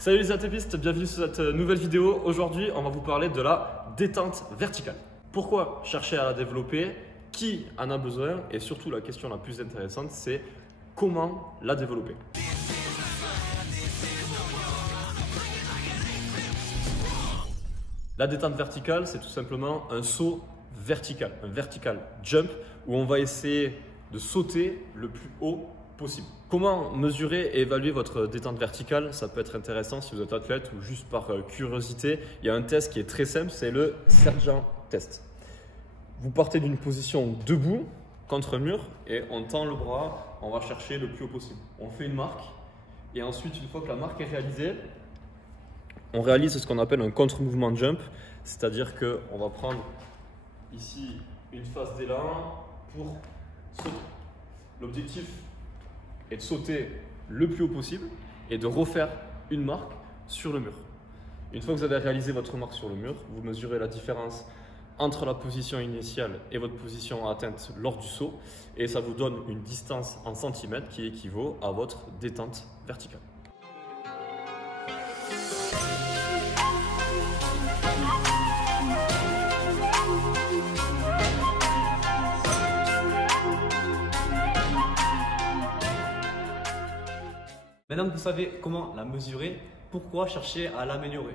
Salut les ATPistes, bienvenue sur cette nouvelle vidéo. Aujourd'hui, on va vous parler de la détente verticale. Pourquoi chercher à la développer? Qui en a besoin? Et surtout, la question la plus intéressante, c'est comment la développer? La détente verticale, c'est tout simplement un saut vertical, un vertical jump où on va essayer de sauter le plus haut possible. Comment mesurer et évaluer votre détente verticale? Ça peut être intéressant si vous êtes athlète ou juste par curiosité. Il y a un test qui est très simple, c'est le Sergeant Test. Vous partez d'une position debout contre un mur et on tend le bras, on va chercher le plus haut possible. On fait une marque et ensuite, une fois que la marque est réalisée, on réalise ce qu'on appelle un contre-mouvement jump, c'est-à-dire qu'on va prendre ici une phase d'élan pour sauter. L'objectif est de sauter le plus haut possible et de refaire une marque sur le mur. Une fois que vous avez réalisé votre marque sur le mur, vous mesurez la différence entre la position initiale et votre position atteinte lors du saut et ça vous donne une distance en centimètres qui équivaut à votre détente verticale. Maintenant que vous savez comment la mesurer, pourquoi chercher à l'améliorer?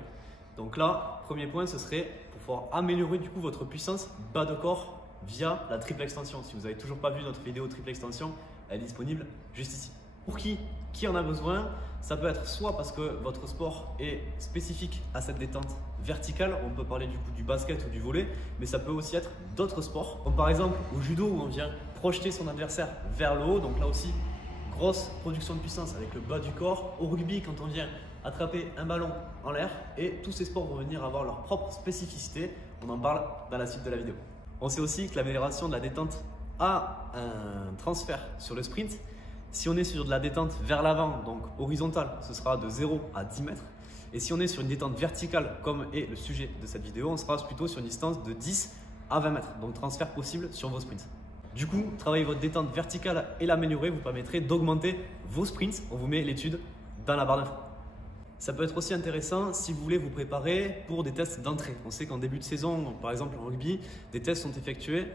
Donc là, premier point, ce serait pour pouvoir améliorer du coup votre puissance bas de corps via la triple extension. Si vous n'avez toujours pas vu notre vidéo triple extension, elle est disponible juste ici. Pour qui en a besoin? Ça peut être soit parce que votre sport est spécifique à cette détente verticale, on peut parler du coup du basket ou du volley, mais ça peut aussi être d'autres sports, comme par exemple au judo où on vient projeter son adversaire vers le haut, donc là aussi grosse production de puissance avec le bas du corps. Au rugby, quand on vient attraper un ballon en l'air, et tous ces sports vont venir avoir leur propre spécificité. On en parle dans la suite de la vidéo. On sait aussi que l'amélioration de la détente a un transfert sur le sprint. Si on est sur de la détente vers l'avant, donc horizontale, ce sera de 0 à 10 mètres. Et si on est sur une détente verticale, comme est le sujet de cette vidéo, on sera plutôt sur une distance de 10 à 20 mètres. Donc transfert possible sur vos sprints. Du coup, travailler votre détente verticale et l'améliorer vous permettrait d'augmenter vos sprints. On vous met l'étude dans la barre d'infos. Ça peut être aussi intéressant si vous voulez vous préparer pour des tests d'entrée. On sait qu'en début de saison, par exemple en rugby, des tests sont effectués.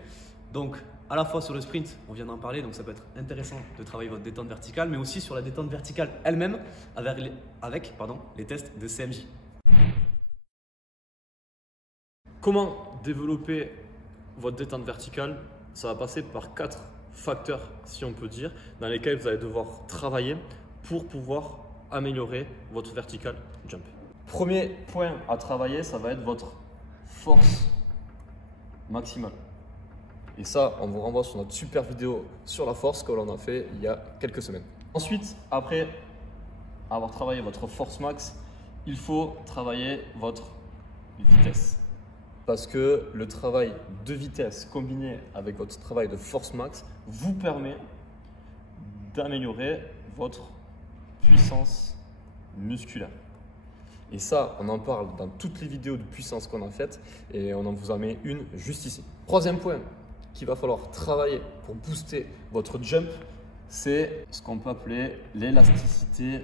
Donc à la fois sur le sprint, on vient d'en parler, donc ça peut être intéressant de travailler votre détente verticale, mais aussi sur la détente verticale elle-même avec les tests de CMJ. Comment développer votre détente verticale? Ça va passer par 4 facteurs, si on peut dire, dans lesquels vous allez devoir travailler pour pouvoir améliorer votre vertical jump. Premier point à travailler, ça va être votre force maximale. Et ça, on vous renvoie sur notre super vidéo sur la force que l'on a fait il y a quelques semaines. Ensuite, après avoir travaillé votre force max, il faut travailler votre vitesse. Parce que le travail de vitesse combiné avec votre travail de force max vous permet d'améliorer votre puissance musculaire. Et ça, on en parle dans toutes les vidéos de puissance qu'on a faites et on en vous en met une juste ici. Troisième point qu'il va falloir travailler pour booster votre jump, c'est ce qu'on peut appeler l'élasticité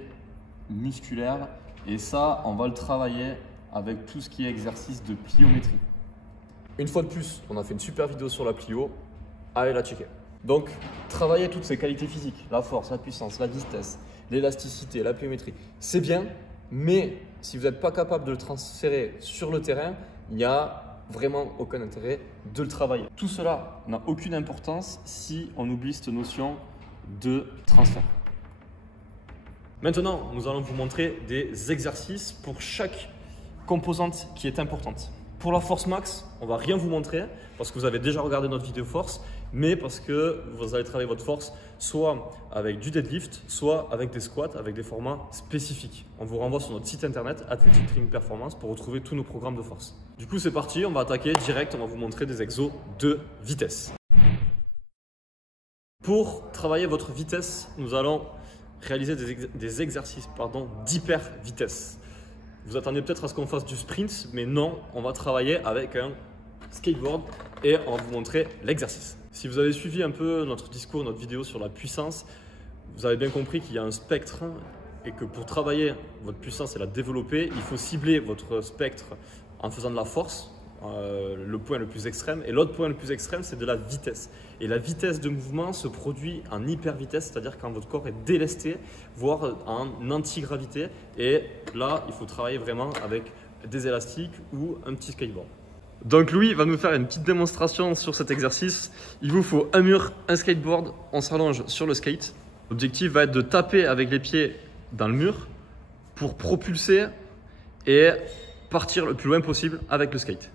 musculaire. Et ça, on va le travailler avec tout ce qui est exercice de pliométrie. Une fois de plus, on a fait une super vidéo sur la plio, allez la checker. Donc, travailler toutes ces qualités physiques, la force, la puissance, la vitesse, l'élasticité, la pliométrie, c'est bien, mais si vous n'êtes pas capable de le transférer sur le terrain, il n'y a vraiment aucun intérêt de le travailler. Tout cela n'a aucune importance si on oublie cette notion de transfert. Maintenant, nous allons vous montrer des exercices pour chaque composante qui est importante. Pour la force max, on ne va rien vous montrer parce que vous avez déjà regardé notre vidéo force, mais parce que vous allez travailler votre force soit avec du deadlift, soit avec des squats, avec des formats spécifiques. On vous renvoie sur notre site internet Athletic Training Performance pour retrouver tous nos programmes de force. Du coup, c'est parti, on va attaquer direct, on va vous montrer des exos de vitesse. Pour travailler votre vitesse, nous allons réaliser des exercices d'hyper vitesse. Vous attendez peut-être à ce qu'on fasse du sprint, mais non, on va travailler avec un skateboard et on va vous montrer l'exercice. Si vous avez suivi un peu notre discours, notre vidéo sur la puissance, vous avez bien compris qu'il y a un spectre et que pour travailler votre puissance et la développer, il faut cibler votre spectre en faisant de la force, le point le plus extrême. Et l'autre point le plus extrême, c'est de la vitesse. Et la vitesse de mouvement se produit en hyper vitesse, c'est-à-dire quand votre corps est délesté, voire en antigravité. Et là, il faut travailler vraiment avec des élastiques ou un petit skateboard. Donc Louis va nous faire une petite démonstration sur cet exercice. Il vous faut un mur, un skateboard, on s'allonge sur le skate. L'objectif va être de taper avec les pieds dans le mur pour propulser et partir le plus loin possible avec le skate.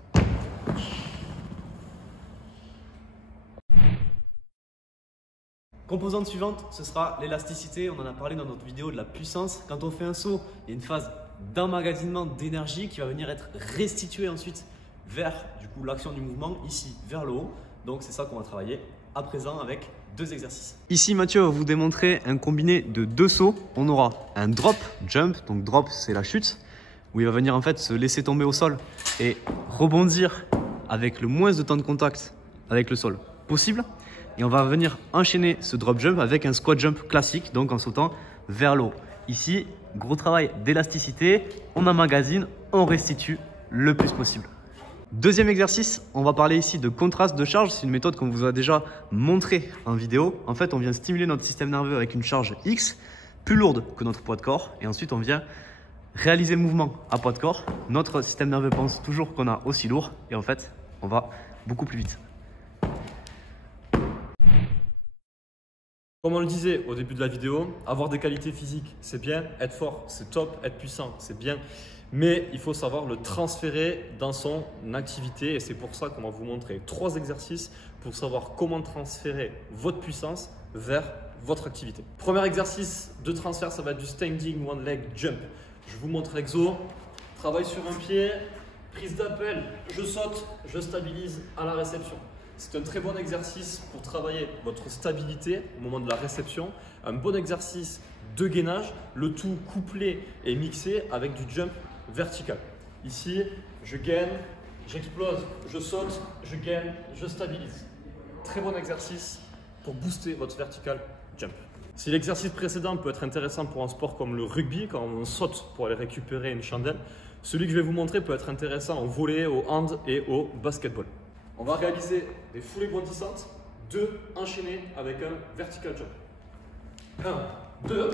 Composante suivante, ce sera l'élasticité. On en a parlé dans notre vidéo de la puissance. Quand on fait un saut, il y a une phase d'emmagasinement d'énergie qui va venir être restituée ensuite vers l'action du mouvement, ici vers le haut. Donc c'est ça qu'on va travailler à présent avec 2 exercices. Ici Mathieu va vous démontrer un combiné de 2 sauts. On aura un drop jump, donc drop c'est la chute, où il va venir en fait se laisser tomber au sol et rebondir avec le moins de temps de contact avec le sol possible. Et on va venir enchaîner ce drop jump avec un squat jump classique, donc en sautant vers le haut. Ici, gros travail d'élasticité, on emmagasine, on restitue le plus possible. Deuxième exercice, on va parler ici de contraste de charge. C'est une méthode qu'on vous a déjà montré en vidéo. En fait, on vient stimuler notre système nerveux avec une charge X, plus lourde que notre poids de corps. Et ensuite, on vient réaliser le mouvement à poids de corps. Notre système nerveux pense toujours qu'on a aussi lourd. Et en fait, on va beaucoup plus vite. Comme on le disait au début de la vidéo, avoir des qualités physiques, c'est bien, être fort, c'est top, être puissant, c'est bien, mais il faut savoir le transférer dans son activité et c'est pour ça qu'on va vous montrer 3 exercices pour savoir comment transférer votre puissance vers votre activité. Premier exercice de transfert, ça va être du standing one leg jump. Je vous montre l'exo, travail sur un pied, prise d'appel, je saute, je stabilise à la réception. C'est un très bon exercice pour travailler votre stabilité au moment de la réception, un bon exercice de gainage, le tout couplé et mixé avec du jump vertical. Ici, je gaine, j'explose, je saute, je gaine, je stabilise. Très bon exercice pour booster votre vertical jump. Si l'exercice précédent peut être intéressant pour un sport comme le rugby, quand on saute pour aller récupérer une chandelle, celui que je vais vous montrer peut être intéressant au volley, au hand et au basketball. On va réaliser des foulées bondissantes, 2 enchaînées avec un vertical jump. 1, 2,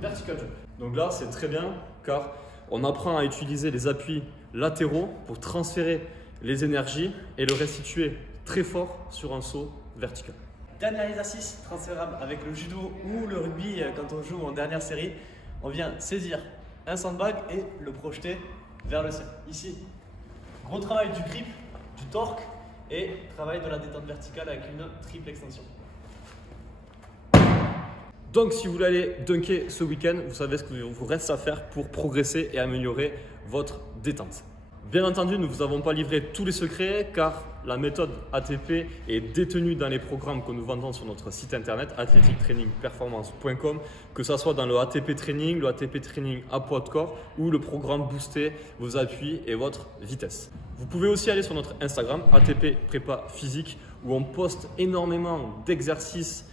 vertical jump. Donc là, c'est très bien car on apprend à utiliser les appuis latéraux pour transférer les énergies et le restituer très fort sur un saut vertical. Dernier exercice transférable avec le judo ou le rugby quand on joue en dernière série. On vient saisir un sandbag et le projeter vers le ciel. Ici, gros travail du grip, du torque et travail de la détente verticale avec une triple extension. Donc si vous voulez aller dunker ce week-end, vous savez ce qu'il vous reste à faire pour progresser et améliorer votre détente. Bien entendu, nous ne vous avons pas livré tous les secrets car la méthode ATP est détenue dans les programmes que nous vendons sur notre site internet athletictrainingperformance.com, que ce soit dans le ATP Training, le ATP Training à poids de corps ou le programme Booster vos appuis et votre vitesse. Vous pouvez aussi aller sur notre Instagram ATP Prépa Physique où on poste énormément d'exercices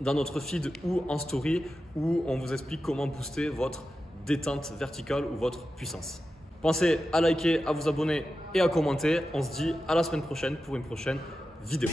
dans notre feed ou en story où on vous explique comment booster votre détente verticale ou votre puissance. Pensez à liker, à vous abonner et à commenter. On se dit à la semaine prochaine pour une prochaine vidéo.